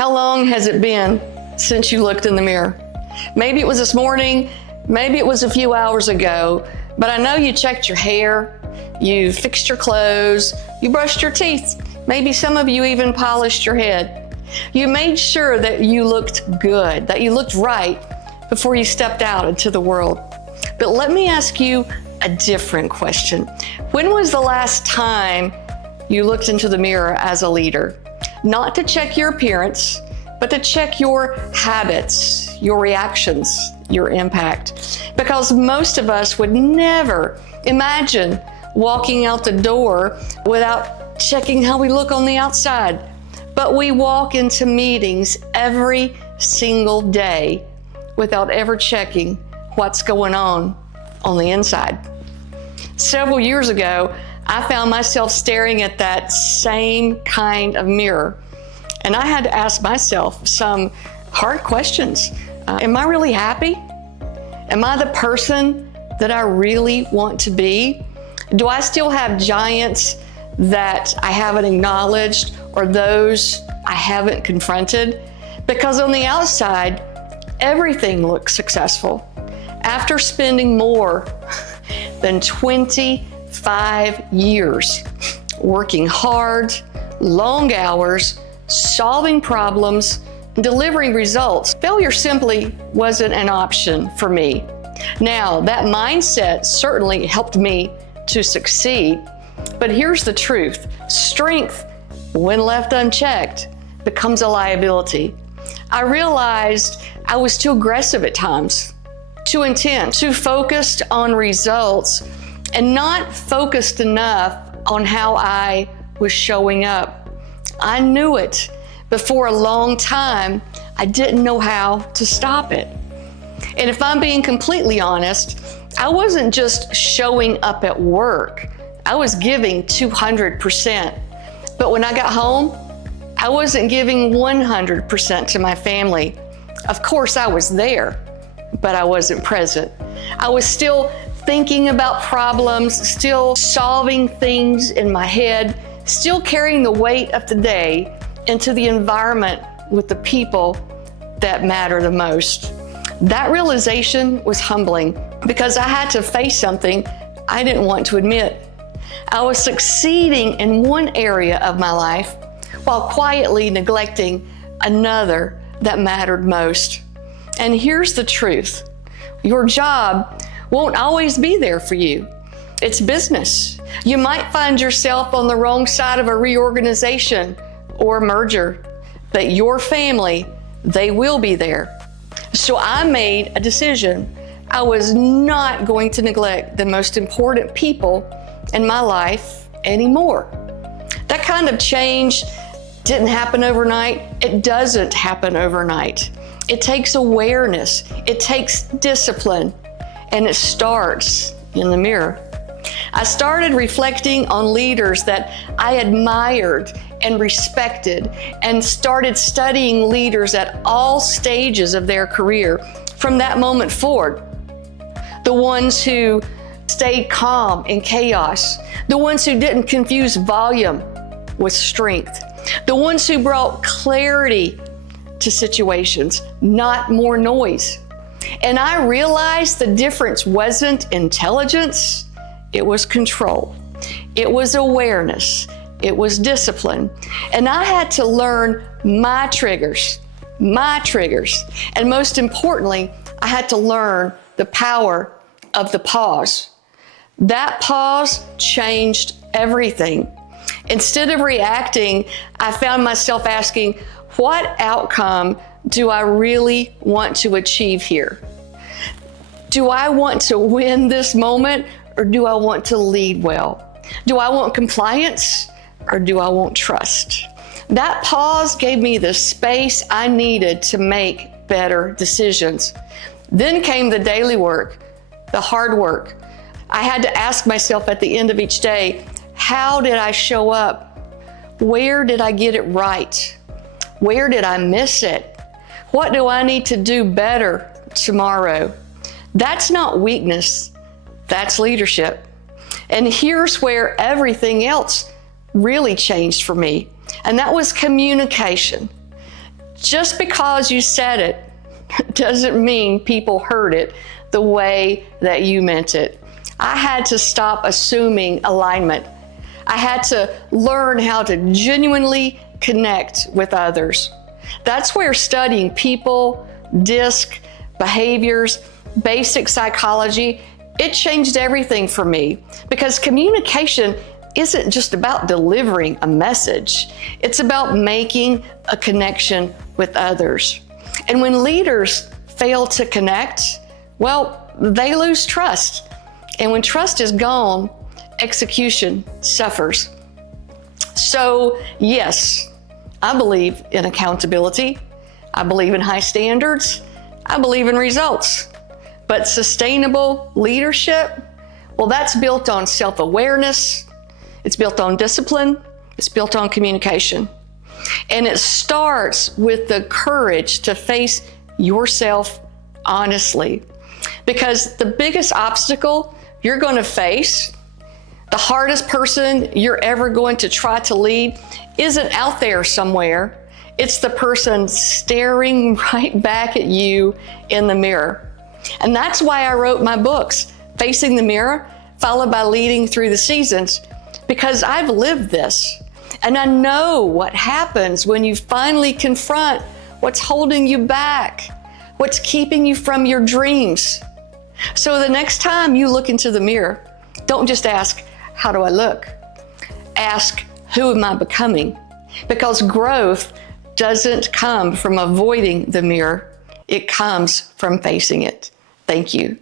How long has it been since you looked in the mirror? Maybe it was this morning, maybe it was a few hours ago, but I know you checked your hair, you fixed your clothes, you brushed your teeth. Maybe some of you even polished your head. You made sure that you looked good, that you looked right before you stepped out into the world. But let me ask you a different question. When was the last time you looked into the mirror as a leader? Not to check your appearance, but to check your habits, your reactions, your impact. Because most of us would never imagine walking out the door without checking how we look on the outside. But we walk into meetings every single day without ever checking what's going on the inside. Several years ago, I found myself staring at that same kind of mirror, and I had to ask myself some hard questions. Am I really happy? Am I the person that I really want to be? Do I still have giants that I haven't acknowledged or those I haven't confronted? Because on the outside, everything looks successful. After spending more than 25 years working hard, long hours, solving problems, delivering results, failure simply wasn't an option for me. Now, that mindset certainly helped me to succeed, but here's the truth. Strength, when left unchecked, becomes a liability. I realized I was too aggressive at times, too intense, too focused on results, and not focused enough on how I was showing up. I knew it, but for a long time, I didn't know how to stop it. And if I'm being completely honest, I wasn't just showing up at work. I was giving 200%. But when I got home, I wasn't giving 100% to my family. Of course, I was there, but I wasn't present. I was still thinking about problems, still solving things in my head, still carrying the weight of the day into the environment with the people that matter the most. That realization was humbling because I had to face something I didn't want to admit. I was succeeding in one area of my life while quietly neglecting another that mattered most. And here's the truth. Your job won't always be there for you. It's business. You might find yourself on the wrong side of a reorganization or a merger, but your family, they will be there. So I made a decision. I was not going to neglect the most important people in my life anymore. That kind of change didn't happen overnight. It doesn't happen overnight. It takes awareness, it takes discipline, and it starts in the mirror. I started reflecting on leaders that I admired and respected, and started studying leaders at all stages of their career from that moment forward. The ones who stayed calm in chaos, the ones who didn't confuse volume with strength, the ones who brought clarity to situations, not more noise. And I realized the difference wasn't intelligence, it was control. It was awareness. It was discipline. And I had to learn my triggers. And most importantly, I had to learn the power of the pause. That pause changed everything. Instead of reacting, I found myself asking, what outcome do I really want to achieve here? Do I want to win this moment, or do I want to lead well? Do I want compliance, or do I want trust? That pause gave me the space I needed to make better decisions. Then came the daily work, the hard work. I had to ask myself at the end of each day, how did I show up? Where did I get it right? Where did I miss it? What do I need to do better tomorrow? That's not weakness, that's leadership. And here's where everything else really changed for me, and that was communication. Just because you said it doesn't mean people heard it the way that you meant it. I had to stop assuming alignment. I had to learn how to genuinely connect with others. That's where studying people, DISC, behaviors, basic psychology, it changed everything for me, because communication isn't just about delivering a message. It's about making a connection with others. And when leaders fail to connect, well, they lose trust. And when trust is gone, execution suffers. So yes, I believe in accountability. I believe in high standards. I believe in results. But sustainable leadership, well, that's built on self-awareness. It's built on discipline. It's built on communication. And it starts with the courage to face yourself honestly. Because the biggest obstacle you're going to face, the hardest person you're ever going to try to lead, isn't out there somewhere. It's the person staring right back at you in the mirror. And that's why I wrote my books, Facing the Mirror, followed by Leading Through the Seasons, because I've lived this. And I know what happens when you finally confront what's holding you back, what's keeping you from your dreams. So the next time you look into the mirror, don't just ask, how do I look? Ask, who am I becoming? Because growth doesn't come from avoiding the mirror. It comes from facing it. Thank you.